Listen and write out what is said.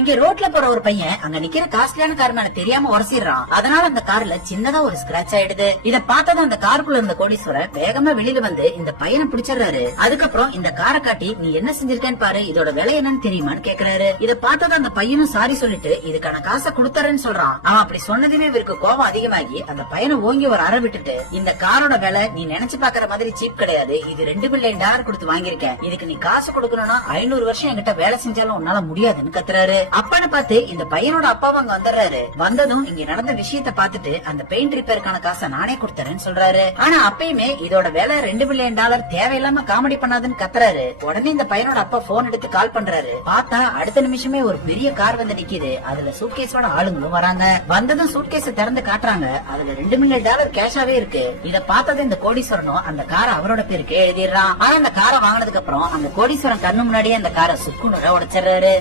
இங்க ரோட்ல போற ஒரு பையன் அங்க நிக்கிற காஸ்ட்லியான கார் மேல தெரியாம உரசிடுறான். அதனால அந்த கார்ல சின்னதா ஒரு ஸ்கிராட்ச் ஆயிடுது. இத பார்த்ததும் அந்த காருக்குள்ள இருந்த கோடீஸ்வரர் வேகமா வெளியில வந்து இந்த பையனை பிடிச்சிடுறாரு. அதுக்கப்புறம் இந்த காரை காட்டி நீ என்ன செஞ்சிருக்கேன்னு பாரு, இதோட விலை என்னன்னு தெரியுமான்னு கேக்குறாரு. இத பார்த்ததும் அந்த பையனும் சாரி சொல்லிட்டு இதுக்கான காசை கொடுத்தறேன்னு சொல்றான். அவன் அப்படி சொன்னதுமே இவருக்கு கோபம் அதிகமாகி அந்த பையனை ஓங்கி ஒரு அறை விட்டுட்டு, இந்த காரோட விலை நீ நினைச்சு பாக்குற மாதிரி சீப் கிடையாது, இது $2 மில்லியன் கொடுத்து வாங்கியிருக்கேன், இதுக்கு நீ காசு கொடுக்கணும்னா 500 வருஷம் என்கிட்ட வேலை செஞ்சாலும் உன்னால முடியாதுன்னு கத்துறாரு. அப்பன்னு பார்த்து இந்த பையனோட அப்பாவும் அங்க வந்துடுறாரு. வந்ததும் இங்க நடந்த விஷயத்த பாத்துட்டு அந்த பெயிண்ட் ரிப்பேருக்கான காசை நானே கொடுத்துறேன்னு சொல்றாரு. ஆனா அப்பயுமே இதோட விலை $2 மில்லியன் தேவையில்லாம காமெடி பண்ணாதுன்னு கத்துறாரு. உடனே இந்த பையனோட அப்பா போன் எடுத்து கால் பண்றாரு. பார்த்தா அடுத்த நிமிஷமே ஒரு பெரிய கார் வந்து நிக்குது. அதுல சூட்கேஸோட ஆளுங்களும் வராங்க. வந்ததும் சூட்கேஸ திறந்து காட்டுறாங்க. அதுல $2 மில்லியன் கேஷாவே இருக்கு. இத பார்த்தது இந்த கோடீஸ்வரனும் அந்த காரை அவரோட பேருக்கு எழுதிடுறான். ஆனா அந்த காரை வாங்கினதுக்கு அப்புறம் அந்த கோடீஸ்வரன் கண்ணு முன்னாடியே அந்த காரை சுக்குநூறா உடைச்சிடுறாரு.